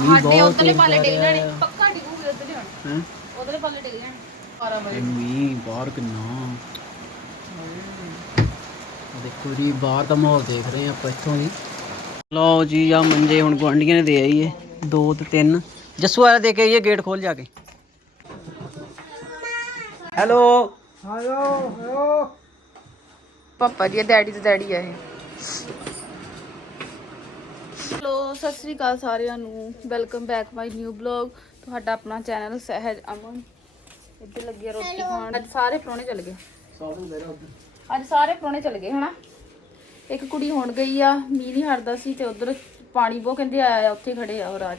ਮੀਂਹ ਸਾਡੇ ਬਹੁਤ ਉਧਰਲੇ ਤੇਜ਼ ਪਾਲੇ ਪੈ ਡਿੱਗ ਰਿਹਾ ਜਾਣੇ ਹੈ। ਪੱਕਾ ਡਿੱਗੂਗੇ ਉਧਰਲੇ ਹੁਣ ਹੈਂ? ਉਧਰਲੇ ਪਾਲੇ ਡਿੱਗ ਜਾਣੇ। 12 ਵਜੇ। ਇਹ ਮੀਂਹ ਬਾਹਰ ਕਿੰਨਾ। ਆਹ ਦੇਖੋ ਜੀ ਬਾਹਰ ਦਾ ਮਾਹੌਲ ਦੇਖ ਰਹੇ ਹਾਂ ਆਪਾਂ ਇੱਥੋਂ ਦੀ ਲਓ ਜੀ ਆ ਮੰਜੇ ਹੁਣ ਗੁਆਂਢੀਆਂ ਨੇ ਦੇ ਆਈ ਏ ਦੋ ਤੇ ਤਿੰਨ। ਜੱਸੂ ਵਾਲਾ ਦੇ ਕੇ ਆਈਏ ਗੇਟ ਖੋਲ ਜਾ ਕੇ। ਹੈਲੋ। ਪਾਪਾ ਜੀ ਡੈਡੀ ਤੇ ਡੈਡੀ ਆ ਇਹ ਹੈਲੋ ਸਤਿ ਸ੍ਰੀ ਅਕਾਲ ਸਾਰਿਆਂ ਨੂੰ। Welcome back my new blog ਤੁਹਾਡਾ ਆਪਣਾ ਚੈਨਲ ਸਹਿਜ ਅਮਨ। ਇੱਥੇ ਲੱਗੀ ਰੋਟੀ ਖਾਣ। ਅੱਜ ਸਾਰੇ ਪ੍ਰਾਹੁਣੇ ਚਲੇ ਗਏ। ਅੱਜ ਸਾਰੇ ਪ੍ਰਾਹੁਣੇ ਚਲੇ ਗਏ ਹਨਾ? ਇੱਕ ਕੁੜੀ ਹੁਣ ਗਈ ਆ ਮੀਂਹ ਨਹੀਂ ਹਟਦਾ ਸੀ ਤੇ ਉਧਰ ਪਾਣੀ ਬਹੁਤ ਕਹਿੰਦੇ ਆਇਆ ਆ ਉੱਥੇ ਖੜੇ ਆ ਉਹ ਰਾਜ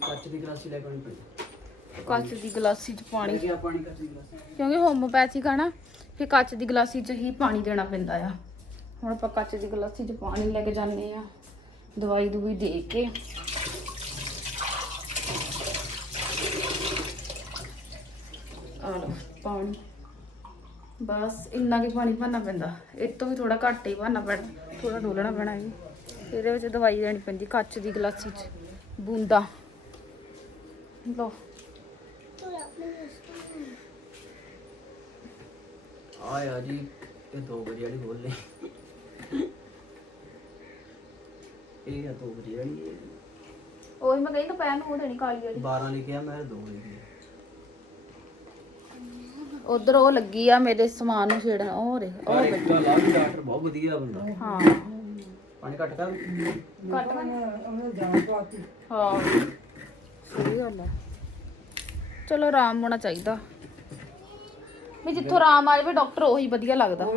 ਕੱਚ ਦੀ ਗਲਾਸੀ ਲੈ ਕੇ ਆਉਣੀ ਪਈ। ਕੱਚ ਦੀ ਗਲਾਸੀ 'ਚ ਪਾਣੀ। ਕਿਉਂਕਿ ਹੋਮੋਪੈਥਿਕ ਆ ਨਾ ਫਿਰ ਕੱਚ ਦੀ ਗਲਾਸੀ 'ਚ ਹੀ ਪਾਣੀ ਦੇਣਾ ਪੈਂਦਾ ਆ। ਹੁਣ ਆਪਾਂ ਕੱਚ ਦੀ ਗਲਾਸੀ 'ਚ ਪਾਣੀ ਲੈ ਕੇ ਜਾਂਦੇ ਆ ਦਵਾਈ ਦੂਈ ਦੇ ਕੇ। ਆ ਪਾਣੀ। ਬਸ ਇੰਨਾ ਕੀ ਪਾਣੀ ਭਰਨਾ ਪੈਂਦਾ। ਇਹ ਤੋਂ ਵੀ ਥੋੜਾ ਘੱਟ ਹੀ ਭਰਨਾ ਪੈਣਾ ਥੋੜਾ ਡੋਲਣਾ ਪੈਣਾ ਜੀ ਇਹਦੇ ਵਿੱਚ ਦਵਾਈ ਦੇਣੀ ਪੈਂਦੀ ਕੱਚ ਦੀ ਗਲਾਸੀ 'ਚ, ਬੂੰਦਾ। ਲਓ। ਆਇਆ ਜੀ, ਇਹ 2 ਵਜੇ ਵਾਲੀ ਬੋਲ ਲਈ ਇਹ ਆ 2 ਵਜੇ ਵਾਲੀ ਉਹੀ ਮੈਂ ਕਹੀ ਤਾਂ ਪੈਨ ਹੋ ਦੇਣੀ ਕਾਲੀ ਵਾਲੀ। 12 ਲਿਖਿਆ ਮੈਂ 2 ਵਜੇ ਉਧਰ ਉਹ ਲੱਗੀ ਆ ਮੇਰੇ ਸਮਾਨ ਨੂੰ ਛੇੜਨ ਉਹ ਰੇ ਉਹ ਔਰ ਇੱਕ ਲਾ ਵੀ ਡਾਕਟਰ ਬਹੁਤ ਵਧੀਆ ਬੰਦਾ। ਹਾਂ। ਪਾਣੀ ਘੱਟ ਕਰ। ਕੱਟ ਹਾਂ। ਸਹੀ ਗੱਲ ਹੈ ਚਲੋ ਆਰਾਮ ਹੋਣਾ ਚਾਹੀਦਾ। ਵੀ ਜਿੱਥੋਂ ਆਰਾਮ ਆ ਜਾਵੇ ਡਾਕਟਰ ਉਹੀ ਵਧੀਆ ਲੱਗਦਾ। ਹੂੰ।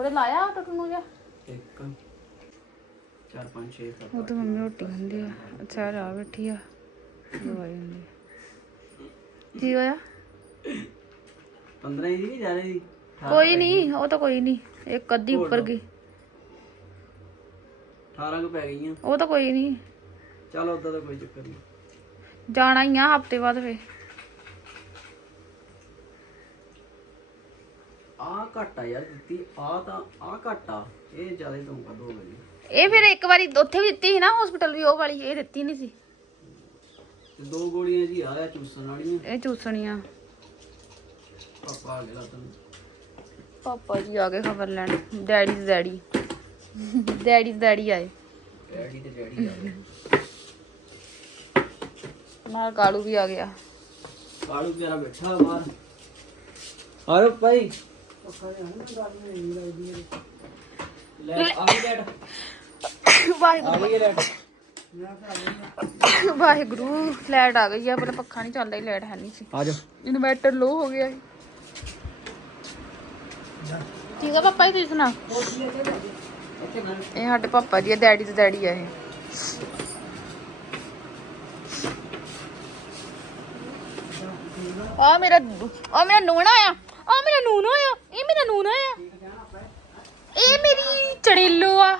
ਮੋਰੇ ਲਾਇਆ ਟਟੂ ਨੂੰ ਜਾ? 1 4 5 6 7 ਉਹ ਤਾਂ ਮੰਮੀ ਰੋਟੀ ਖਾਂਦੀ ਆ। ਅੱਛਾ ਆ ਬੈਠੀ ਆ। ਦਵਾਈ ਹੁੰਦੀ ਕੀ ਹੋਇਆ? 15 ਦੀ ਨਹੀਂ ਜਾ ਰਹੀ ਕੋਈ ਨਹੀਂ ਉਹ ਤਾਂ ਕੋਈ ਨਹੀਂ। ਇੱਕ ਅੱਧੀ ਉੱਪਰ ਗਈ। 18 ਕੁ ਪੈ ਗਈਆਂ। ਉਹ ਤਾਂ ਕੋਈ ਨਹੀਂ। ਚਲ ਉਦਾਂ ਦਾ ਕੋਈ ਚੱਕਰ ਨਹੀਂ। ਜਾਣਾ ਹੀ ਆ ਹਫ਼ਤੇ ਬਾਅਦ ਫੇ ਆ ਘੱਟ ਯਾਰ ਦਿੱਤੀ ਆ ਤਾਂ ਆ ਘੱਟ ਇਹ ਜ਼ਿਆਦਾ ਦਊਂਗਾ 2 ਵਜੇ ਇਹ ਫਿਰ ਇੱਕ ਵਾਰੀ ਉੱਥੇ ਵੀ ਦਿੱਤੀ ਸੀ ਨਾ ਹਸਪੀਟਲ ਵੀ ਉਹ ਵਾਲੀ ਇਹ ਦਿੱਤੀ ਨਹੀਂ ਸੀ। ਤੇ ਦੋ ਗੋਲੀਆਂ ਜੀ ਆ ਚੂਸਣ ਵਾਲੀਆਂ। ਇਹ ਚੂਸਣੀਆਂ। ਪਾਪਾ ਆ ਗਿਆ ਤੈਨੂੰ ਪਾਪਾ ਜੀ ਆ ਗਏ ਖਬਰ ਲੈਣ ਡੈਡੀ ਦੀ ਡੈਡੀ। ਡੈਡੀ ਦੀ ਡੈਡੀ ਆਏ। ਡੈਡੀ ਤੇ ਡੈਡੀ ਆ ਗਏ। ਨਾਲ ਕਾਲੂ ਵੀ ਆ ਗਿਆ। ਕਾਲੂ ਪਿਆਰਾ ਬੈਠਾ ਬਾਹਰ। ਆਰੋ ਭਾਈ ਲੈ ਆ ਗਈ ਲੈਟ ਵਾਹਿਗੁਰੂ। ਆ ਗਈ ਲੈਟ ਵਾਹਿਗੁਰੂ ਲਾਈਟ ਆ ਗਈ ਆ ਪਰ ਪੱਖਾ ਨਹੀਂ ਚੱਲਦਾ ਹੀ ਲਾਈਟ ਹੈ ਨਹੀਂ ਸੀ। ਆ ਜਾ। ਇਨਵਰਟਰ ਲੋ ਹੋ ਗਿਆ ਸੀ। ਠੀਕ ਆ ਪਾਪਾ ਜੀ ਤੁਸੀਂ ਸੁਣਾ ਇਹ ਸਾਡੇ ਪਾਪਾ ਜੀ ਆ ਡੈਡੀ ਤੇ ਡੈਡੀ ਆ ਇਹ। ਆ। ਮੇਰਾ ਆ ਮੇਰਾ ਨੂਣਾ ਆ ਆ ਮੇਰਾ ਨੂਣਾ ਹੋਇਆ, ਇਹ ਮੇਰਾ ਨੂਣਾ ਹੋਇਆ। ਇਹ ਮੇਰੀ ਚੜੇਲੋ ਆ।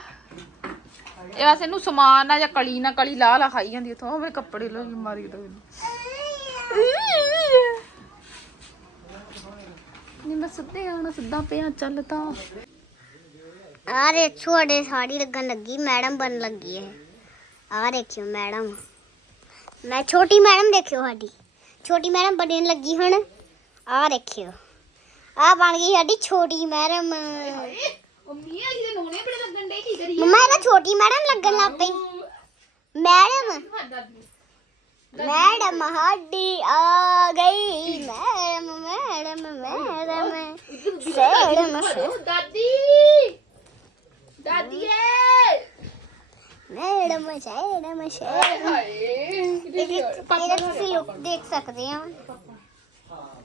ਇਹ ਵੈਸੇ ਇਹਨੂੰ ਸਮਾਨ ਆ ਜਾਂ ਕਲੀ ਨਾ ਕਲੀ ਲਾ ਲਾ ਖਾਈ ਜਾਂਦੀ ਉਥੋਂ ਮੇਰੇ ਕੱਪੜੇ ਲੋ ਮਾਰੀ ਦੋ ਨਹੀਂ, ਮੈਂ ਸਿੱਧੇ ਆਉਣਾ ਸਿੱਧਾ ਪਿਆ, ਚੱਲ ਤਾਂ। ਆ ਰੇ ਛੋੜੇ ਸਾੜੀ ਲੱਗਣ ਲੱਗੀ, ਮੈਡਮ ਬਣ ਲੱਗੀ ਹੈ ਆ ਦੇਖਿਓ, ਮੈਡਮ। ਮੈਂ ਛੋਟੀ ਮੈਡਮ ਦੇਖਿਓ ਸਾਡੀ। ਛੋਟੀ ਮੈਡਮ ਬਣਨ ਲੱਗੀ ਹੁਣ। ਆ ਦੇਖਿਓ। ਆ ਬਣ ਗਈ ਸਾਡੀ ਛੋਟੀ ਮੈਡਮ। ਮੰਮੀ ਆ ਜਿਹਦੇ ਨੋਨੇ ਬੜੇ ਲੱਗਣ ਡੇ ਕੀ ਕਰੀ ਮੰਮਾ ਇਹਦਾ ਛੋਟੀ ਮੈਡਮ ਲੱਗਣ ਲੱਗ ਪਈ। ਮੈਡਮ। ਮੈਡਮ ਸਾਡੀ ਆ ਗਈ। Madam madam madam. ਮੈਡਮ ਦਾਦੀ। ਦਾਦੀ ਏ। ਮੈਡਮ ਮੈਡਮ ਮੈਡਮ ਹਾਏ। ਇਹਦਾ ਤੁਸੀਂ ਲੁੱਕ ਦੇਖ ਸਕਦੇ ਆ।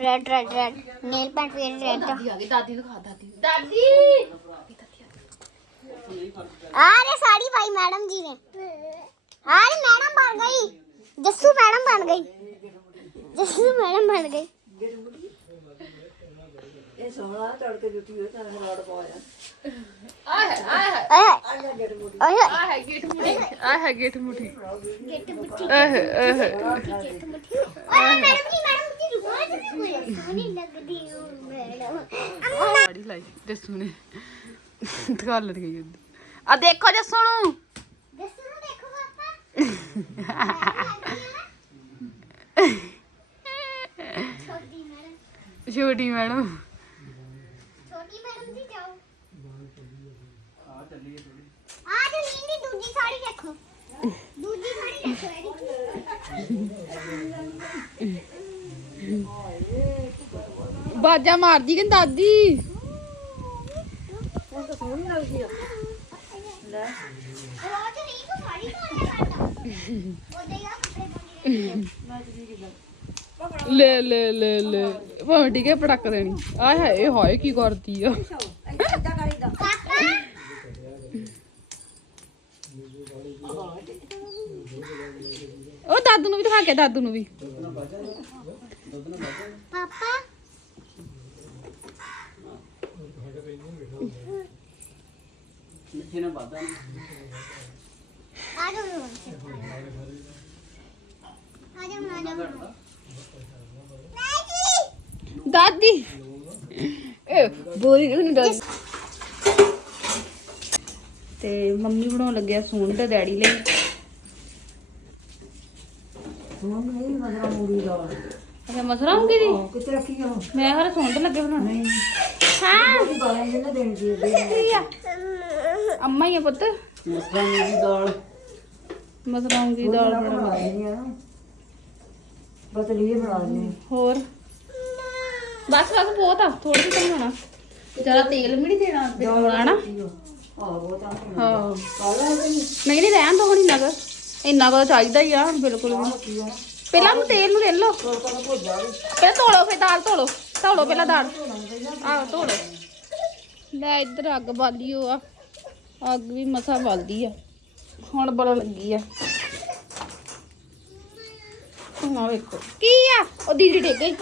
Red red red nail paint ਵੀ ਰੈਡ ਦਾਦੀ ਆ ਗਈ ਦਾਦੀ ਦਿਖਾ ਦਾਦੀ ਦਾਦੀ! ਆ ਰੇ ਸਾੜੀ ਪਾਈ ਮੈਡਮ ਜੀ ਨੇ। ਆ ਰੇ ਮੈਡਮ ਬਣ ਗਈ। ਜੱਸੂ ਮੈਡਮ ਬਣ ਗਈ। ਜੱਸੂ ਮੈਡਮ ਬਣ ਗਈ। ਆ ਹੈ ਆ ਹੈ ਓਏ ਓਏ ਆ ਹੈ ਗੇਟ ਮੁਠੀ। ਆ ਹੈ ਗੇਟ ਮੁਠੀ। ਗਿੱਟ ਮੁੱਠੀ। ਇਹ ਇਹ ਓਏ ਮੈਡਮ ਜੀ ਮੈਡਮ ਜੀ ਰੁਕੋ ਸੋਹਣੀ ਲੱਗਦੀ ਹੋ ਮੈਡਮ। ਸਾੜੀ ਲਾਈ ਜੱਸੂ ਨੇ। ਗਈ ਆ ਦੇਖੋ ਜੱਸੂ ਨੂੰ। ਦੱਸੋ ਨਾ ਦੇਖੋ ਪਾਪਾ। ਛੋਟੀ ਮੈਡਮ। ਛੋਟੀ ਮੈਡਮ। ਛੋਟੀ ਮੈਡਮ ਜੀ ਜਾਓ। ਆ ਜੋ ਨੀਂਦੀ ਦੂਜੀ ਸਾੜੀ ਦੇਖੋ ਦੂਜੀ ਸਾੜੀ ਦੇਖੋ ਬਾਜਾ ਮਾਰਦੀ ਕਿ ਦਾਦੀ? ਰੋਜ਼ ਨਹੀਂ ਤੂੰ ਸਾੜੀ ਪਾਉਣਾ ਕਰਦਾ ਉਹਦੇ ਆ ਕੱਪੜੇ ਪਾਉਣੇ ਲੈ ਲੈ ਲੈ ਲੈ। ਭਾਵੇਂ ਟਿਕੇ ਪਟਕ ਦੇਣੀ। ਆਏ ਹਾਏ, ਇਹ ਹਾਏ ਕੀ ਕਰਦੀ ਆ। ਪਾਪਾ ਉਹ ਦਾਦੂ ਨੂੰ ਵੀ ਦਿਖਾ ਕੇ, ਦਾਦੂ ਨੂੰ ਵੀ। ਮਿੱਠੇ ਨਾਲ ਵਾਦਾ ਆ ਜਾਓ ਦਾਦੀ। ਇਹ ਬੋਰੀ ਨਹੀਂ ਦਾਦੀ? ਤੇ ਮੰਮੀ ਬਣਾਉਣ ਲੱਗਿਆ ਸੂਣ ਤੇ ਡੈਡੀ ਲਈ। ਅੱਛਾ ਮਸਰਾ ਹੁੰਗੀ ਜੀ? ਕਿਤੇ ਰੱਖੀ ਆ ਮੈਂ ਹਰ ਸੌਣ ਤੇ ਲੱਗੇ ਬਣਾਉਣ। ਹਾਂ। ਗਾਲਾਂ ਜਿਹੜਾ ਦੇਣ ਦੀ ਕੀ ਆ ਅੰਮਾ ਹੀ ਆ ਪੁੱਤ। ਮਸਲਾ ਮੇਰੀ ਦਾਲ। ਮਸਰਾ ਦੀ ਦਾਲ ਬਣਾ ਲੈਣੀ ਆ ਬਸ ਲਈ ਬਣਾ ਲੈਣੀ ਹੋਰ? ਬਸ ਬਸ ਬਹੁਤ ਆ ਥੋੜੀ ਜਿਹੀ ਬਣਾਉਣਾ ਜ਼ਿਆਦਾ ਤੇਲ ਵੀ ਨਹੀਂ ਦੇਣਾ ਆ। ਹਾਂ। ਨਹੀਂ? ਨਹੀਂ ਰਹਿਣ ਦੋ ਹੁਣ ਇੰਨਾ ਕੁ। ਇੰਨਾ ਕੁ ਚਾਹੀਦਾ ਹੀ ਆ ਬਿਲਕੁਲ ਵੀ। ਪਹਿਲਾਂ ਨੂੰ ਤੇਲ ਨੂੰ ਲੈ ਲਓ। ਪਹਿਲਾਂ ਧੋ ਲਓ ਫਿਰ ਦਾਲ ਧੋ ਲਓ ਧੋ ਲਓ ਪਹਿਲਾਂ ਦਾਲ ਆਹ ਧੋ ਲਓ ਲੈ ਇੱਧਰ ਅੱਗ ਬਾਲੀਓ ਆ। ਅੱਗ ਵੀ ਮਸਾ ਬਲਦੀ ਆ। ਹੁਣ ਬਲਣ ਲੱਗੀ ਆ। ਆ ਵੇਖੋ। ਕੀ ਆ? ਉਹ ਦੀਦੀ ਡਿੱਗ ਗਈ।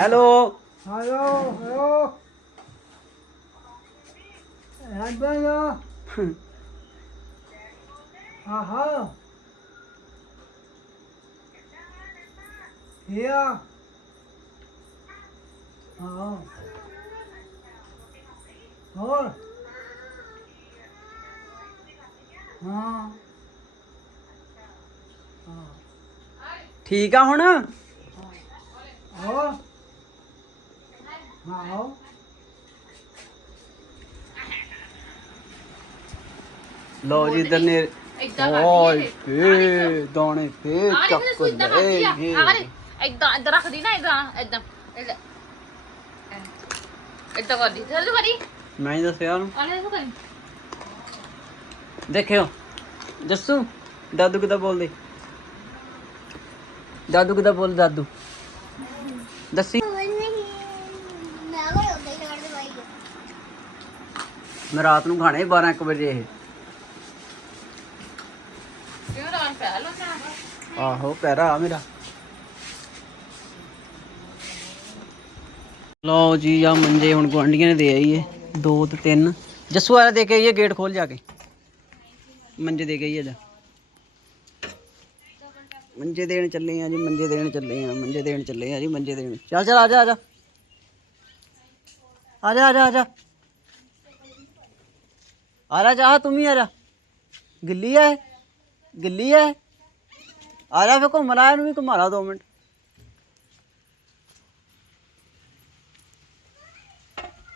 ਹੈਲੋ। ਹਾਲੋ ਹਾਲੋ। ਹੱਬਾ ਆਹਾ। ਹਿਆ ਹਾਂ। ਹੋਰ? ਹਾਂ। ਠੀਕ ਆ ਹੁਣ? ਲਓ ਜੀ ਇਧਰ ਨੇ ਏਦਾਂ ਓਏ ਤੇ ਦਾਣੇ ਤੇ ਆਹ ਚੱਕ ਲੈ ਆਹ ਇਦਾਂ ਇਦਾਂ ਰੱਖਦੀ ਨਾ ਇਦਾਂ ਇਦਾਂ ਇਦਾਂ ਕਰਦੀ। ਚੱਲ ਕਰੀ। ਮੈਂ ਹੀ ਦੱਸਿਆ ਉਹਨੂੰ। ਆਲੇ ਦੇਖੋ ਕਰੀ। ਦੇਖਿਓ ਜੱਸੂ ਦਾਦੂ ਕਿਦਾਂ ਬੋਲਦੇ? ਦਾਦੂ ਕਿਦਾਂ ਬੋਲ ਦਾਦੂ? ਦੱਸੀ। ਮੈਂ ਰਾਤ ਨੂੰ ਖਾਣੇ 12 1 ਵਜੇ ਇਹ। ਕਿਉਂ ਰਾਂ ਪੈ ਲੋ ਨਾ ਆਹੋ ਪੈਰਾ ਆ ਮੇਰਾ। ਲਓ ਜੀ ਆ ਮੰਜੇ ਹੁਣ ਗੁਆਂਢੀਆਂ ਨੇ ਦੇ ਆਈਏ ਦੋ ਤੇ ਤਿੰਨ। ਜੱਸੂ ਵਾਲਾ ਦੇ ਕੇ ਆਈਏ ਗੇਟ ਖੋਲ ਜਾ ਕੇ। ਮੰਜੇ ਦੇ ਗਈ ਆਈਏ ਜਾ। ਮੰਜੇ ਦੇਣ ਚੱਲੇ ਆ ਜੀ, ਮੰਜੇ ਦੇਣ ਚੱਲੇ ਆ, ਮੰਜੇ ਦੇਣ ਚੱਲੇ ਆ ਜੀ, ਮੰਜੇ ਦੇਣ। ਚੱਲ ਚੱਲ, ਆ ਜਾ ਆ ਜਾ। ਆ ਜਾ ਆ ਜਾ ਆ ਜਾ। ਆ ਜਾ ਤੂੰ ਵੀ ਆ ਜਾ। ਗਿੱਲੀ ਹੈ ਗਿੱਲੀ ਹੈ ਆ ਜਾ ਫੇ ਘੁੰਮ ਲਾ ਇਹਨੂੰ ਵੀ ਘੁਮਾ ਲਾ ਦੋ ਮਿੰਟ।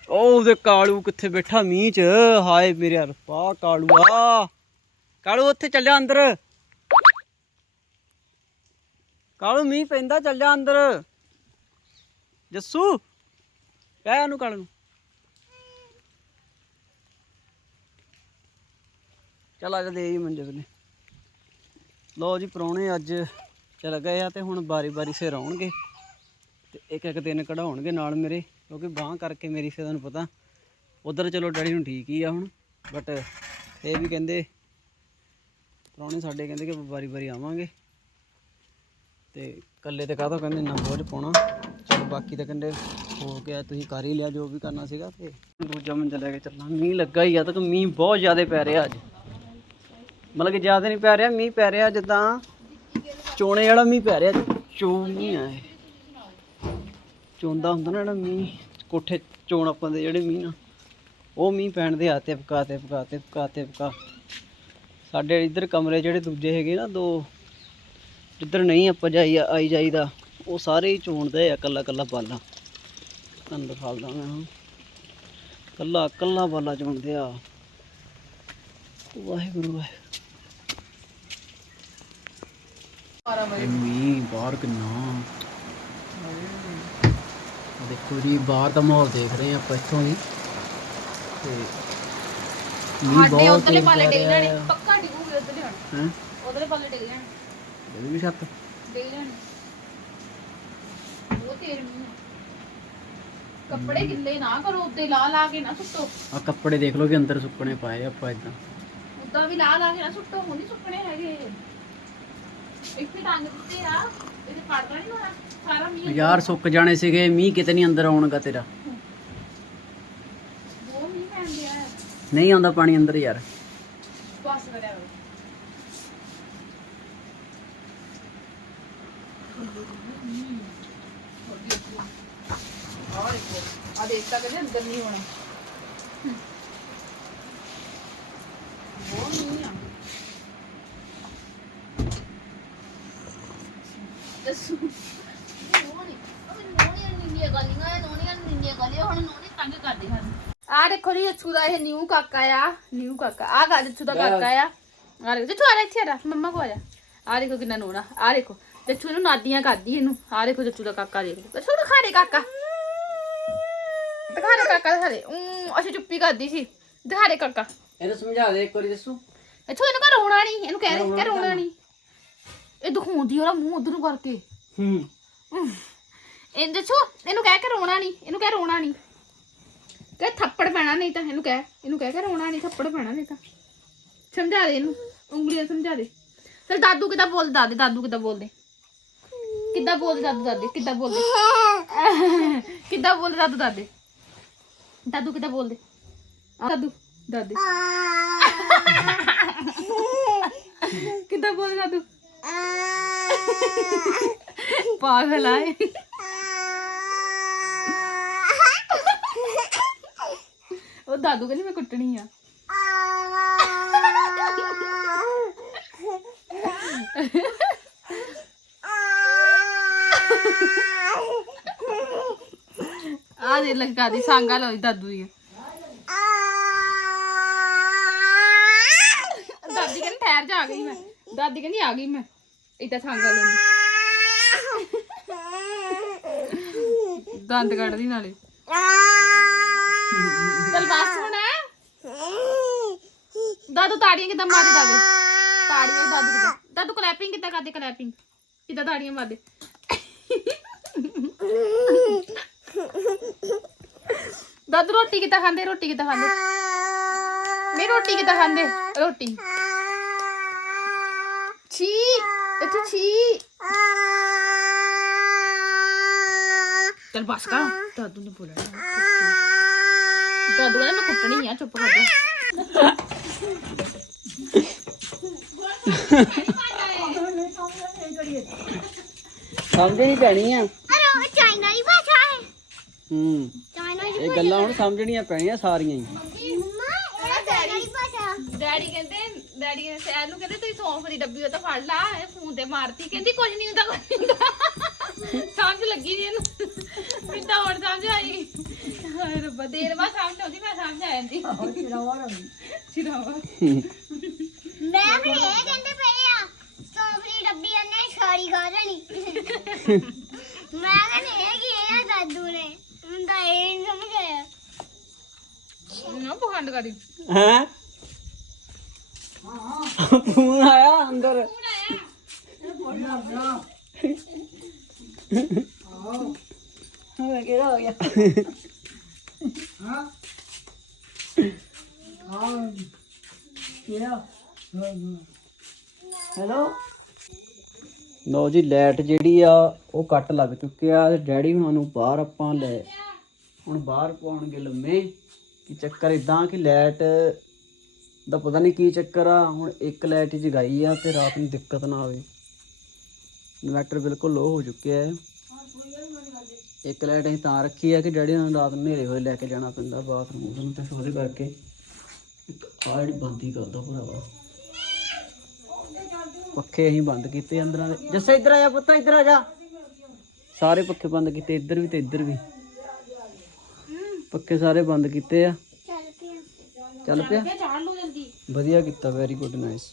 ਉਹ ਉਹਦੇ ਕਾਲੂ ਕਿੱਥੇ ਬੈਠਾ ਮੀਂਹ ਚ? ਹਾਏ ਮੇਰੇ ਰੱਬਾ ਕਾਲੂ ਆ ਕਾਲੂ ਉੱਥੇ ਚੱਲ ਜਾ ਅੰਦਰ। ਕਾਲੂ ਮੀਂਹ ਪੈਂਦਾ ਚੱਲ ਜਾ ਅੰਦਰ। ਜੱਸੂ ਕਹਿ ਉਹਨੂੰ ਕਾਲੂ ਨੂੰ। ਚੱਲ ਆ ਜਾ ਦੇ ਹੀ ਮੰਜੇ ਵੇਲੇ ਲੋ ਜੀ ਪ੍ਰਾਹੁਣੇ ਅੱਜ ਚਲ ਗਏ ਆ ਤੇ ਹੁਣ ਬਾਰੀ-ਬਾਰੀ ਸਿਰ ਆਉਣਗੇ। ਤੇ ਇੱਕ ਇੱਕ ਦਿਨ ਕਢਾਉਣਗੇ ਨਾਲ ਮੇਰੇ, ਕਿਉਂਕਿ ਬਾਹ ਕਰਕੇ ਮੇਰੀ ਫਿਰ ਤੁਹਾਨੂੰ ਪਤਾ। ਉਧਰ ਚਲੋ ਡੈਡੀ ਨੂੰ ਠੀਕ ਹੀ ਆ ਹੁਣ ਬਟ ਇਹ ਵੀ ਕਹਿੰਦੇ ਪ੍ਰਾਹੁਣੇ ਸਾਡੇ ਕਹਿੰਦੇ ਕਿ ਵਾਰੀ ਵਾਰੀ ਆਵਾਂਗੇ। ਤੇ ਇਕੱਲੇ ਤੇ ਕਾਹਤੋਂ ਕਹਿੰਦੇ ਇੰਨਾ ਬੋਝ ਪਾਉਣਾ। ਚਲੋ ਬਾਕੀ ਤਾਂ ਕਹਿੰਦੇ ਹੋ ਗਿਆ, ਤੁਸੀਂ ਕਰ ਹੀ ਲਿਆ ਜੋ ਵੀ ਕਰਨਾ ਸੀਗਾ ਤੇ ਦੂਜਾ ਮੰਜਾ ਲੈ ਕੇ ਚੱਲਾਂ। ਮੀਂਹ ਲੱਗਾ ਹੀ ਆ ਤਾਂ ਮੀਂਹ ਬਹੁਤ ਜ਼ਿਆਦਾ ਪੈ ਰਿਹਾ ਅੱਜ। ਮਤਲਬ ਕਿ ਜ਼ਿਆਦਾ ਨਹੀਂ ਪੈ ਰਿਹਾ, ਮੀਂਹ ਪੈ ਰਿਹਾ ਜਿੱਦਾਂ ਚੋਣੇ ਵਾਲਾ ਮੀਂਹ ਪੈ ਰਿਹਾ। ਚੋ ਮੀਂਹ ਆ ਚੋਂਦਾ ਹੁੰਦਾ ਨਾ ਜਿਹੜਾ ਮੀਂਹ, ਕੋਠੇ ਚੋਣ ਆਪਾਂ ਦੇ ਜਿਹੜੇ ਮੀਂਹ ਨਾ, ਉਹ ਮੀਂਹ ਪੈਣ ਦੇ ਆਤੇ ਪਕਾ ਤੇ ਪਕਾਤੇ ਪਕਾ ਪਕਾ ਸਾਡੇ ਇੱਧਰ ਕਮਰੇ ਜਿਹੜੇ ਦੂਜੇ ਹੈਗੇ ਨਾ, ਦੋ ਜਿੱਧਰ ਨਹੀਂ ਆਪਾਂ ਜਾਈ ਆਈ ਜਾਈਦਾ, ਉਹ ਸਾਰੇ ਹੀ ਚੋਣਦੇ ਆ ਕੱਲਾ ਕੱਲਾ ਬਾਲਾ। ਤੁਹਾਨੂੰ ਦਿਖਾਉਂਦਾ ਮੈਂ ਹੁਣ। ਕੱਲਾ ਕੱਲਾ ਬਾਲਾ ਚੋਣਦੇ ਆ। ਵਾਹਿਗੁਰੂ ਵਾਹਿਗੁਰੂ। ਇਹ ਮੀਂਹ ਬਾਹਰ ਕਿੰਨਾ ਦੇਖੋ ਜੀ, ਬਾਹਰ ਦਾ ਮਾਹੌਲ ਦੇਖ ਰਹੇ ਹਾਂ ਆਪਾਂ ਇੱਥੋਂ ਦੀ ਤੇ ਸਾਡੇ ਬਹੁਤ ਉਧਰਲੇ ਪਾਲੇ ਡਿੱਗ ਜਾਣੇ। ਪੱਕਾ ਡਿੱਗੂਗੇ ਉਧਰਲੇ ਹਣ। ਹੈਂ? ਉਧਰਲੇ ਪਾਲੇ ਡਿੱਗ ਜਾਣੇ। ਇਹ ਵੀ ਛੱਤ। ਡਿੱਗ ਜਾਣੇ। ਉਹ ਤੇਰ ਮੀਂਹ। ਕੱਪੜੇ ਗਿੱਲੇ ਨਾ ਕਰੋ ਉੱਤੇ ਲਾ ਲਾ ਕੇ ਨਾ ਸੁੱਟੋ। ਆ ਕੱਪੜੇ ਦੇਖ ਲਓ ਵੀ ਅੰਦਰ ਸੁੱਕਣੇ ਪਾਏ ਆ ਆਪਾਂ ਇਦਾਂ। ਉਦਾਂ ਵੀ ਲਾ ਲਾ ਕੇ ਨਾ ਸੁੱਟੋ ਹੁਣ ਨਹੀਂ ਸੁੱਕਣੇ ਹੈਗੇ। ਇੱਥੇ ਟੰਗ ਦਿੱਤੇ ਆ ਇਹਦੇ ਪੜਦਾ ਨਹੀਂ ਹੋਣਾ। ਸਾਰਾ ਮੀਂਹ ਯਾਰ ਸੁੱਕ ਜਾਣੇ ਸੀਗੇ ਮੀਂਹ ਕਿਤੇ ਨਹੀਂ ਅੰਦਰ ਆਉਣਗਾ ਤੇਰਾ ਦੋ ਮੀਂਹ ਪੈਂਦੇ ਆ ਨਹੀਂ ਆਉਂਦਾ ਪਾਣੀ ਅੰਦਰ ਯਾਰ। ਬਸ ਕਰਿਆ ਕਰੋ ਦੇਖੋ ਆ ਦੇਖ ਤਾਂ ਅੰਦਰ ਨਹੀਂ ਹੋਣਾ। ਉਹ ਨਹੀਂ ਆ। ਦੱਸੋ ਨੋਣੀ ਨੋਣੀ ਨਿੰਨੀਆਂ ਗਲੀਆਂ ਨੋਣੀਆਂ ਨਿੰਨੀਆਂ ਗਲੀਆਂ ਹੁਣ ਨੋਣੀ ਤੰਗ ਕਰਦੇ ਹਨ ਆ ਦੇਖੋ ਜੀ ਜੱਸੂ ਦਾ ਇਹ ਨਿਊ ਕਾਕਾ ਆ ਨਿਊ ਕਾਕਾ। ਆ ਗਾ ਜੱਸੂ ਦਾ ਕਾਕਾ ਆ। ਆ ਦੇਖੋ ਜੱਸੂ ਆ ਰਿਹਾ ਇੱਥੇ ਆ ਮੰਮਾ ਕੋ ਆ ਜਾ। ਆ ਦੇਖੋ ਕਿੰਨਾ ਨੋਣਾ ਆ। ਦੇਖੋ ਜੱਸੂ ਨੂੰ ਨਾਦੀਆਂ ਕਰਦੀ ਇਹਨੂੰ। ਆ ਦੇਖੋ ਜੱਸੂ ਦਾ ਕਾਕਾ ਦੇਖ ਜੱਸੂ ਦਿਖਾ ਦੇ ਕਾਕਾ। ਦਿਖਾ ਦੇ ਕਾਕਾ ਦਿਖਾ ਦੇ। ਉਂ ਅਸੀਂ ਚੁੱਪੀ ਕਰਦੀ ਸੀ। ਦਿਖਾ ਦੇ ਕਾਕਾ। ਇਹਨੂੰ ਸਮਝਾ ਦੇ ਇੱਕ ਵਾਰੀ ਦੱਸੂ। ਅੱਛਾ ਇਹਨੂੰ ਕਹ ਰੋਣਾ ਨਹੀਂ। ਇਹਨੂੰ ਕਹਿ ਦੇ ਕਿ ਰੋਣਾ ਨਹੀਂ। ਇਹ ਦਿਖਾਉਂਦੀ ਉਹਦਾ ਮੂੰਹ ਉਧਰ ਨੂੰ ਕਰਕੇ। ਹੂੰ। ਇਹ ਦੱਸੋ ਇਹਨੂੰ ਕਹਿ ਕੇ ਰੋਣਾ ਨਹੀਂ। ਇਹਨੂੰ ਕਹਿ ਰੋਣਾ ਨਹੀਂ। ਪੈਣਾ ਨਹੀਂ ਤਾਂ ਇਹਨੂੰ ਕਹਿ ਇਹਨੂੰ ਕਹਿ ਕੇ ਰੋਣਾ ਨਹੀਂ ਥੱਪੜ ਪੈਣਾ ਨਹੀਂ ਤਾਂ। ਸਮਝਾ ਦੇ ਇਹਨੂੰ, ਉਂਗਲੀਆਂ ਸਮਝਾ ਦੇ। ਚਲ ਦਾਦੂ ਕਿੱਦਾਂ ਬੋਲ ਦਾਦੇ, ਦਾਦੂ ਕਿੱਦਾਂ ਬੋਲਦੇ? ਕਿੱਦਾਂ ਬੋਲਦੇ ਦਾਦੂ, ਦਾਦੇ? ਕਿੱਦਾਂ ਬੋਲਦੇ? ਕਿੱਦਾਂ ਬੋਲਦੇ ਦਾਦੂ, ਦਾਦੇ? ਦਾਦੂ ਕਿੱਦਾਂ ਬੋਲਦੇ? ਆ ਦਾਦੂ, ਦਾਦੇ। ਕਿੱਦਾਂ ਬੋਲਦੇ ਦਾਦੂ? ਪਾਗਲ ਆਏ ਦਾਦੂ ਕਹਿੰਦੀ ਮੈਂ ਕੁੱਟਣੀ ਆ। ਆ ਦੇ ਲਗਾ ਦੀ ਸੰਗਾ ਲੋ ਦਾਦੂ ਦੀ ਦਾਦੀ ਕਹਿੰਦੀ ਠਹਿਰ ਜਾ ਆ ਗਈ ਮੈਂ। ਦਾਦੀ ਕਹਿੰਦੀ ਆ ਗਈ ਮੈਂ। ਇਦਾਂ ਸੰਗਾ ਲੈਂਦੀ ਦੰਦ ਕੱਢਦੀ ਨਾਲੇ ਚਲ ਬਸ ਹੁਣ ਦਾਦੂ ਤਾੜੀਆਂ ਕਿੱਦਾਂ ਮਾਰਦੇ ਦਾਦੇ? ਤਾੜੀਆਂ ਦਾਦੂ ਕਿੱਦਾਂ? ਦਾਦੂ ਕਲੈਪਿੰਗ ਕਿੱਦਾਂ ਕਰਦੇ? ਕਲੈਪਿੰਗ ਕਿੱਦਾਂ ਤਾੜੀਆਂ ਮਾਰਦੇ? ਦਾਦੂ ਰੋਟੀ ਕਿੱਦਾਂ ਖਾਂਦੇ? ਰੋਟੀ ਕਿੱਦਾਂ ਖਾਂਦੇ? ਨਹੀਂ ਰੋਟੀ ਕਿੱਦਾਂ ਖਾਂਦੇ? ਰੋਟੀ। ਛੀ। ਇੱਥੇ ਛੀ। ਚਲ ਬਸ ਕਰ। ਦਾਦੂ ਨੇ ਬੋਲਣਾ ਦਾਦੂ ਕਹਿੰਦਾ ਮੈਂ ਕੁੱਟਣੀ ਆ ਚੁੱਪ ਕਰ ਜਾ। ਸਮਝ ਨਹੀਂ ਪੈਣੀ ਆ। ਅਰੇ ਚਾਈਨਾ ਦੀ ਭਾਸ਼ਾ ਹੈ। ਹੂੰ। ਚਾਈਨਾ ਦੀ ਇਹ ਗੱਲਾਂ ਹੁਣ ਸਮਝਣੀਆਂ ਪੈਣੀਆਂ ਸਾਰੀਆਂ ਹੀ। ਮੰਮਾ ਇਹ ਚਾਈਨਾ ਦੀ ਭਾਸ਼ਾ। ਡੈਡੀ ਕਹਿੰਦੇ ਡੈਡੀ ਨੇ ਸੈਰ ਨੂੰ ਕਹਿੰਦੇ ਤੁਸੀਂ ਸੌਂਫ ਦੀ ਡੱਬੀ ਉਹ ਤਾਂ ਫੜ ਲਾ ਇਹ ਫੋਨ ਤੇ ਮਾਰਤੀ। ਕਹਿੰਦੀ ਕੁਝ ਨਹੀਂ ਹੁੰਦਾ ਕੁਝ ਨਹੀਂ ਹੁੰਦਾ। ਸਮਝ ਲੱਗੀ ਇਹਨੂੰ। ਹੋਰ ਸਮਝ ਆਈ। ਰੱਬਾ ਦੇਰ ਬਾਅਦ ਸਮਝ ਆਉਂਦੀ ਮੈਂ ਸਮਝ ਆ ਜਾਂਦੀ। ਸਿਰਾਵਾ ਮੈਂ ਵੀ ਇਹ ਕਹਿੰਦੇ ਪਏ ਆ ਸੌਂਫਰੀ ਡੱਬੀ ਉਹਨੇ ਸਾਰੀ ਖਾ ਲੈਣੀ। ਮੈਂ ਕਹਿੰਦੇ ਇਹ ਕੀ ਹੈ ਦਾਦੂ ਨੇ? ਹੁੰਦਾ ਇਹ ਨਹੀਂ ਸਮਝ ਆਇਆ। ਨਾ ਪਖੰਡ ਕਰੀ। ਹੈ? ਫੋਨ ਆਇਆ ਅੰਦਰ। ਹਾਂ ਕਿਹੜਾ ਹੋ ਗਿਆ? ਹੈਲੋ? ਲਓ ਜੀ, ਲਾਈਟ ਜਿਹੜੀ ਆ, ਉਹ ਕੱਟ ਲੱਗ ਚੁੱਕਿਆ ਤੇ ਡੈਡੀ ਹੁਣਾਂ ਨੂੰ ਬਾਹਰ ਆਪਾਂ ਲੈ, ਹੁਣ ਬਾਹਰ ਪਾਉਣਗੇ ਲੰਮੇ। ਕਿ ਚੱਕਰ ਇਦਾਂ ਕਿ ਲਾਈਟ ਦਾ ਪਤਾ ਨਹੀਂ ਕੀ ਚੱਕਰ ਆ, ਹੁਣ ਇੱਕ ਲਾਈਟ ਜਗਾਈ ਆ ਤੇ ਰਾਤ ਨੂੰ ਦਿੱਕਤ ਨਾ ਆਵੇ। ਇਨਵਰਟਰ ਬਿਲਕੁਲ ਲੋ ਹੋ ਚੁੱਕਿਆ ਹੈ। ਇੱਕ ਲਾਈਟ ਅਸੀਂ ਤਾਂ ਰੱਖੀ ਆ ਕਿ ਡੈਡੀ ਨੂੰ ਰਾਤ ਨੂੰ ਹਨੇਰੇ ਹੋਏ ਲੈ ਕੇ ਜਾਣਾ ਪੈਂਦਾ ਬਾਥਰੂਮ ਨੂੰ ਤੇ ਫਿਰ ਉਹਦੇ ਕਰਕੇ। ਆਹ ਜਿਹੜੀ ਬੰਦ ਕਰਦਾ ਭਰਾਵਾ। ਪੱਖੇ ਅਸੀਂ ਬੰਦ ਕੀਤੇ ਅੰਦਰਾਂ ਦੇ। ਜੱਸੇ ਇੱਧਰ ਆ ਜਾ ਪੁੱਤ ਇੱਧਰ ਆ ਜਾ। ਸਾਰੇ ਪੱਖੇ ਬੰਦ ਕੀਤੇ ਇੱਧਰ ਵੀ ਤੇ ਇੱਧਰ ਵੀ। ਪੱਖੇ ਸਾਰੇ ਬੰਦ ਕੀਤੇ ਆ। ਚੱਲ ਪਿਆ। ਲਓ ਜਲਦੀ। ਵਧੀਆ ਕੀਤਾ ਵੈਰੀ ਗੁੱਡ ਨਾਈਸ